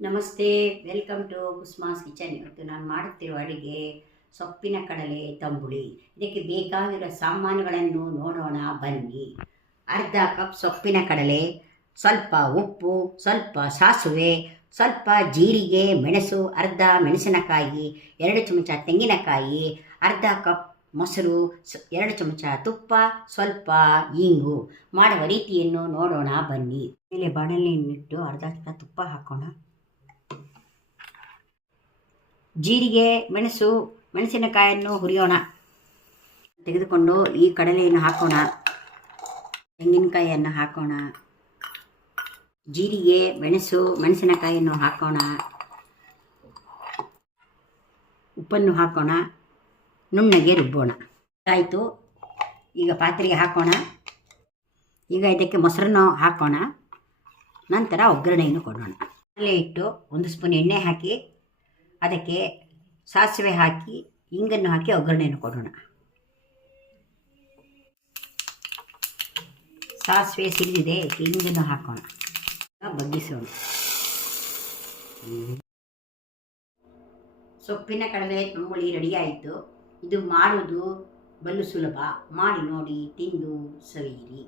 ನಮಸ್ತೆ, welcome to ಕುಸ್ಮಾಸ್ kitchen. ಇವತ್ತು ನಾನು ಮಾಡುತ್ತಿರುವ ಅಡುಗೆ ಸೊಪ್ಪಿನ ಕಡಲೆ ತಂಬುಳಿ. ಇದಕ್ಕೆ ಬೇಕಾಗಿರೋ ಸಾಮಾನುಗಳನ್ನು ನೋಡೋಣ ಬನ್ನಿ. ಅರ್ಧ ಕಪ್ ಸೊಪ್ಪಿನ ಕಡಲೆ, ಸ್ವಲ್ಪ ಉಪ್ಪು, ಸ್ವಲ್ಪ ಸಾಸಿವೆ, ಸ್ವಲ್ಪ ಜೀರಿಗೆ, ಮೆಣಸು, ಅರ್ಧ ಮೆಣಸಿನಕಾಯಿ, 2 ಚಮಚ ತೆಂಗಿನಕಾಯಿ, ಅರ್ಧ ಕಪ್ ಮೊಸರು, 2 ಚಮಚ ತುಪ್ಪ, ಸ್ವಲ್ಪ ಇಂಗು. ಮಾಡುವ ರೀತಿಯನ್ನು ನೋಡೋಣ ಬನ್ನಿ. ಮೇಲೆ ಬಾಣಲೆಯನ್ನಿಟ್ಟು ಅರ್ಧ ಚಮಚ ತುಪ್ಪ ಹಾಕೋಣ. ಜೀರಿಗೆ, ಮೆಣಸು, ಮೆಣಸಿನಕಾಯನ್ನು ಹುರಿಯೋಣ. ತೆಗೆದುಕೊಂಡು ಈ ಕಡಲೆಯನ್ನು ಹಾಕೋಣ. ತೆಂಗಿನಕಾಯಿಯನ್ನು ಹಾಕೋಣ. ಜೀರಿಗೆ, ಮೆಣಸು, ಮೆಣಸಿನಕಾಯಿಯನ್ನು ಹಾಕೋಣ. ಉಪ್ಪನ್ನು ಹಾಕೋಣ. ನುಣ್ಣಗೆ ರುಬ್ಬೋಣ. ಆಯಿತು. ಈಗ ಪಾತ್ರೆಗೆ ಹಾಕೋಣ. ಈಗ ಇದಕ್ಕೆ ಮೊಸರನ್ನು ಹಾಕೋಣ. ನಂತರ ಒಗ್ಗರಣೆಯನ್ನು ಕೊಡೋಣ. ಕಡಲೆ ಇಟ್ಟು 1 ಸ್ಪೂನ್ ಎಣ್ಣೆ ಹಾಕಿ ಅದಕ್ಕೆ ಸಾಸಿವೆ ಹಾಕಿ ಇಂಗನ್ನು ಹಾಕಿ ಒಗ್ಗರಣೆಯನ್ನು ಕೊಡೋಣ. ಸಾಸಿವೆ ಸಿಡಿದಿದೆ, ಇಂಗನ್ನು ಹಾಕೋಣ. ಬಗ್ಗಿಸೋಣ. ಸೊಪ್ಪಿನ ಕಡಲೆ ತಂಬುಳಿ ರೆಡಿ ಆಯಿತು. ಇದು ಮಾಡುವುದು ಬಲು ಸುಲಭ. ಮಾಡಿ ನೋಡಿ, ತಿಂದು ಸವಿಯಿರಿ.